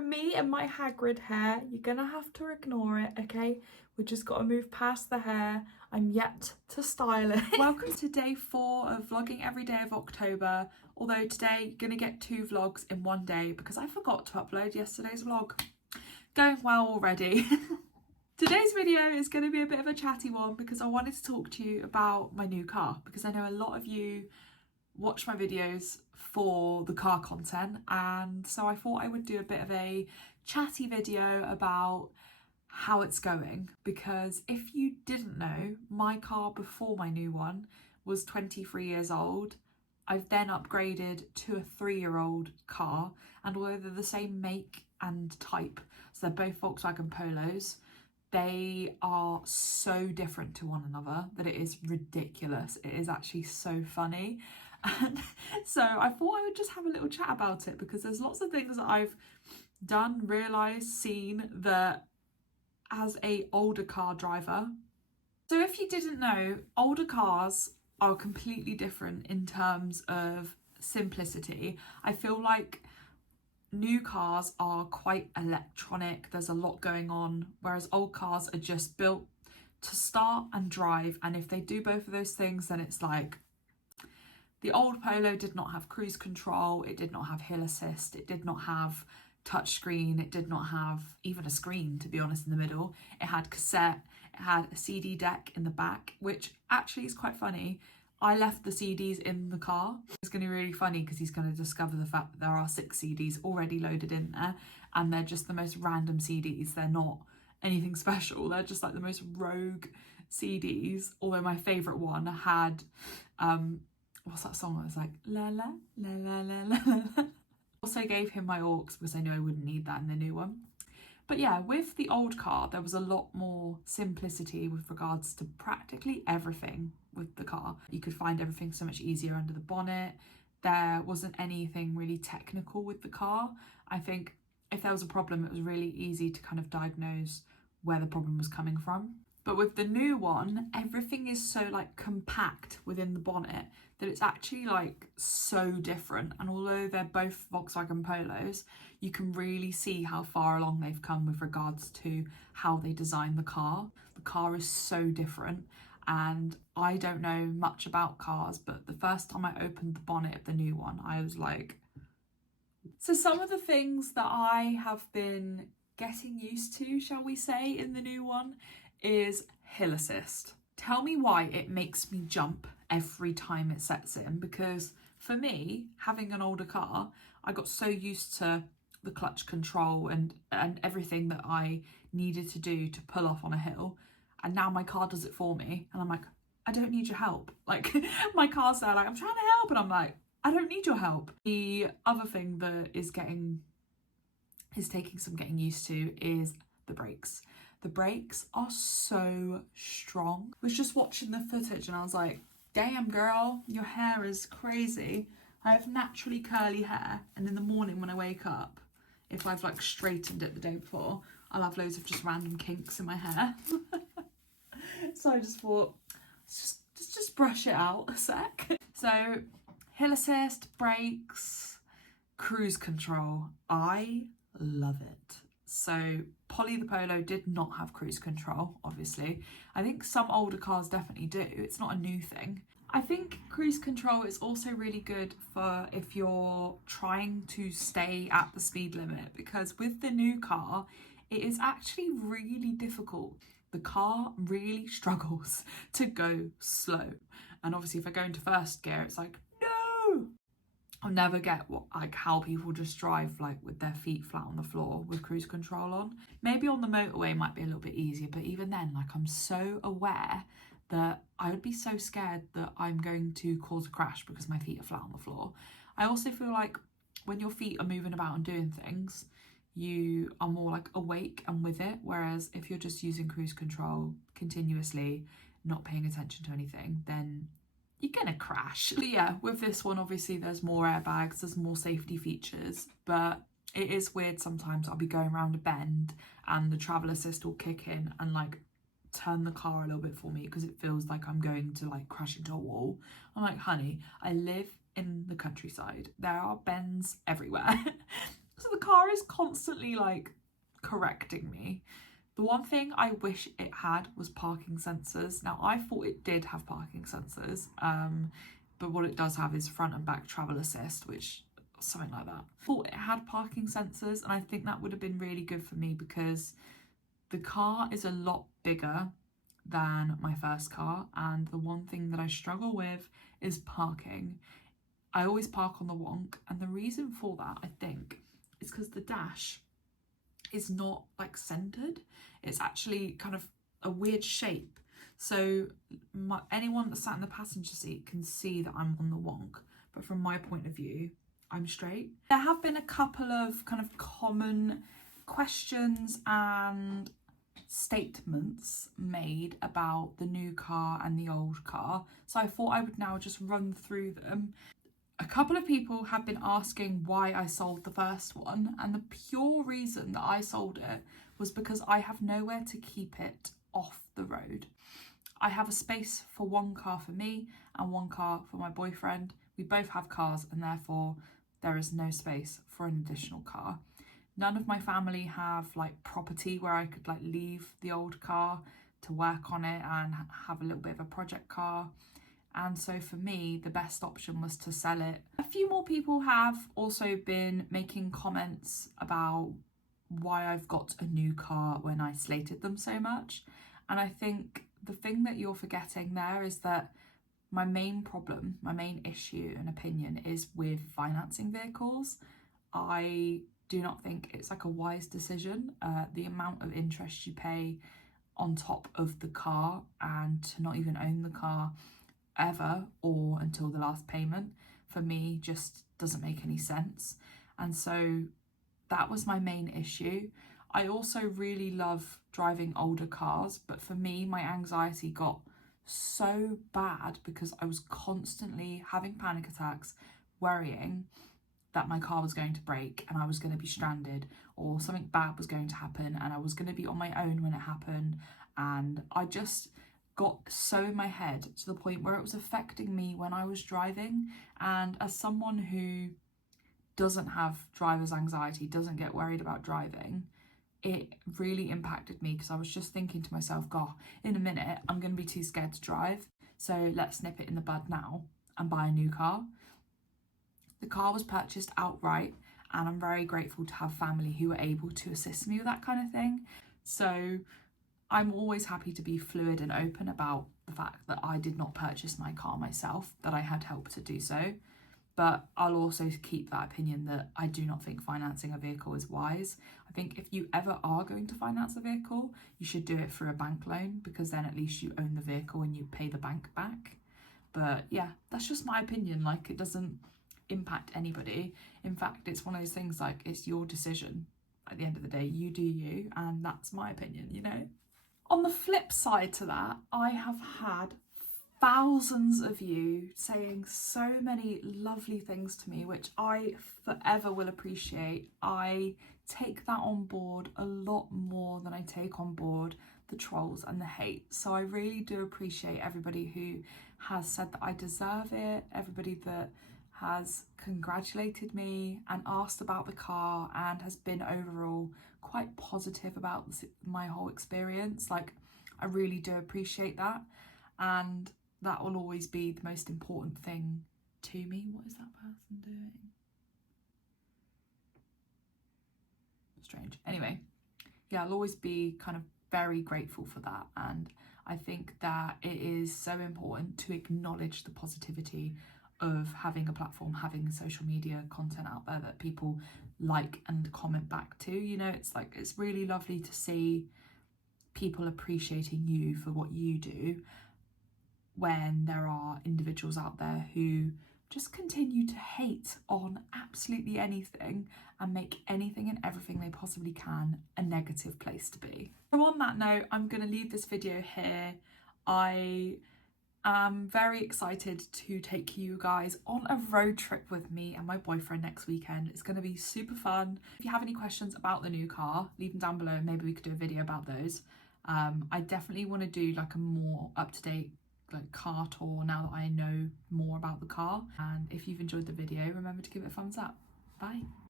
from me and my Hagrid hair. You're gonna have to ignore it, okay? We just gotta move past the hair. I'm yet to style it. Welcome to day 4 of vlogging every day of October. Although today you're gonna get 2 vlogs in one day because I forgot to upload yesterday's vlog. Going well already. Today's video is going to be a bit of a chatty one because I wanted to talk to you about my new car, because I know a lot of you watch my videos for the car content, and so I thought I would do a bit of a chatty video about how it's going. Because if you didn't know, my car before my new one was 23 years old. I've then upgraded to a 3-year-old car, and although they're the same make and type, so they're both Volkswagen Polos, they are so different to one another that it is ridiculous. It is actually so funny. And so I thought I would just have a little chat about it, because there's lots of things that I've done, realised, seen that as a older car driver. So if you didn't know, older cars are completely different in terms of simplicity. I feel like new cars are quite electronic, there's a lot going on, whereas old cars are just built to start and drive, and if they do both of those things, then it's like, the old Polo did not have cruise control, it did not have hill assist, it did not have touchscreen, it did not have even a screen, to be honest, in the middle. It had cassette, it had a CD deck in the back, which actually is quite funny. I left the CDs in the car. It's going to be really funny because he's going to discover the fact that there are 6 CDs already loaded in there, and they're just the most random CDs. They're not anything special. They're just like the most rogue CDs. Although my favourite one had, what's that song? It was like, la la, la la la la la. Also gave him my aux because I knew I wouldn't need that in the new one. But yeah, with the old car, there was a lot more simplicity with regards to practically everything with the car. You could find everything so much easier under the bonnet. There wasn't anything really technical with the car. I think if there was a problem, it was really easy to kind of diagnose where the problem was coming from. But with the new one, everything is so like compact within the bonnet that it's actually like so different. And although they're both Volkswagen Polos, you can really see how far along they've come with regards to how they design the car. The car is so different, and I don't know much about cars, but the first time I opened the bonnet of the new one, I was like... So some of the things that I have been getting used to, shall we say, in the new one is hill assist. Tell me why it makes me jump every time it sets in, because for me, having an older car, I got so used to the clutch control and everything that I needed to do to pull off on a hill, and now my car does it for me, and I'm like, I don't need your help. Like, my car's there like, I'm trying to help, and I'm like, I don't need your help. The other thing that is taking some getting used to is the brakes. The brakes are so strong. I was just watching the footage and I was like, damn girl, your hair is crazy. I have naturally curly hair, and in the morning when I wake up, if I've like straightened it the day before, I'll have loads of just random kinks in my hair. So I just thought, just brush it out a sec. So hill assist, brakes, cruise control, I love it. So Polly the Polo did not have cruise control, obviously. I think some older cars definitely do. It's not a new thing. I think cruise control is also really good for if you're trying to stay at the speed limit, because with the new car, it is actually really difficult. The car really struggles to go slow. And obviously if I go into first gear, it's like, no! I'll never get how people just drive like with their feet flat on the floor with cruise control on. Maybe on the motorway might be a little bit easier, but even then, like, I'm so aware that I would be so scared that I'm going to cause a crash because my feet are flat on the floor. I also feel like when your feet are moving about and doing things, you are more like awake and with it, whereas if you're just using cruise control continuously, not paying attention to anything, then you're gonna crash. But yeah, with this one, obviously there's more airbags, there's more safety features, but it is weird sometimes. I'll be going around a bend and the travel assist will kick in and like turn the car a little bit for me because it feels like I'm going to like crash into a wall. I'm like, honey, I live in the countryside. There are bends everywhere. So the car is constantly like correcting me. The one thing I wish it had was parking sensors. Now I thought it did have parking sensors, but what it does have is front and back travel assist, which something like that. I thought it had parking sensors, and I think that would have been really good for me because the car is a lot bigger than my first car, and the one thing that I struggle with is parking. I always park on the wonk, and the reason for that, I think, is because the dash is not like centered. It's actually kind of a weird shape. So anyone that sat in the passenger seat can see that I'm on the wonk, but from my point of view, I'm straight. There have been a couple of kind of common questions and statements made about the new car and the old car, so I thought I would now just run through them. A couple of people have been asking why I sold the first one, and the pure reason that I sold it was because I have nowhere to keep it off the road. I have a space for one car for me and one car for my boyfriend. We both have cars, and therefore there is no space for an additional car. None of my family have like property where I could like leave the old car to work on it and have a little bit of a project car. And so for me, the best option was to sell it. A few more people have also been making comments about why I've got a new car when I slated them so much. And I think the thing that you're forgetting there is that my main problem, my main issue and opinion is with financing vehicles. I do not think it's like a wise decision. The amount of interest you pay on top of the car and to not even own the car ever or until the last payment, for me just doesn't make any sense. And so that was my main issue. I also really love driving older cars, but for me my anxiety got so bad because I was constantly having panic attacks, worrying that my car was going to break and I was going to be stranded, or something bad was going to happen and I was going to be on my own when it happened. And I just got so in my head to the point where it was affecting me when I was driving. And as someone who doesn't have driver's anxiety, doesn't get worried about driving, it really impacted me because I was just thinking to myself, God, in a minute I'm going to be too scared to drive, so let's nip it in the bud now and buy a new car. The car was purchased outright, and I'm very grateful to have family who were able to assist me with that kind of thing. So I'm always happy to be fluid and open about the fact that I did not purchase my car myself, that I had help to do so. But I'll also keep that opinion that I do not think financing a vehicle is wise. I think if you ever are going to finance a vehicle, you should do it through a bank loan, because then at least you own the vehicle and you pay the bank back. But yeah, that's just my opinion. Like, it doesn't impact anybody. In fact, it's one of those things, like, it's your decision. At the end of the day, you do you, and that's my opinion, you know? On the flip side to that, I have had thousands of you saying so many lovely things to me, which I forever will appreciate. I take that on board a lot more than I take on board the trolls and the hate. So I really do appreciate everybody who has said that I deserve it, everybody that has congratulated me and asked about the car and has been overall quite positive about my whole experience. Like, I really do appreciate that, and that will always be the most important thing to me. What is that person doing? Strange. Anyway, yeah, I'll always be kind of very grateful for that, and I think that it is so important to acknowledge the positivity of having a platform, having social media content out there that people like and comment back to. You know, it's like, it's really lovely to see people appreciating you for what you do, when there are individuals out there who just continue to hate on absolutely anything and make anything and everything they possibly can a negative place to be. So on that note, I'm going to leave this video here. I am very excited to take you guys on a road trip with me and my boyfriend next weekend. It's going to be super fun. If you have any questions about the new car, leave them down below and maybe we could do a video about those. I definitely want to do like a more up-to-date like car tour now that I know more about the car. And if you've enjoyed the video, remember to give it a thumbs up. Bye.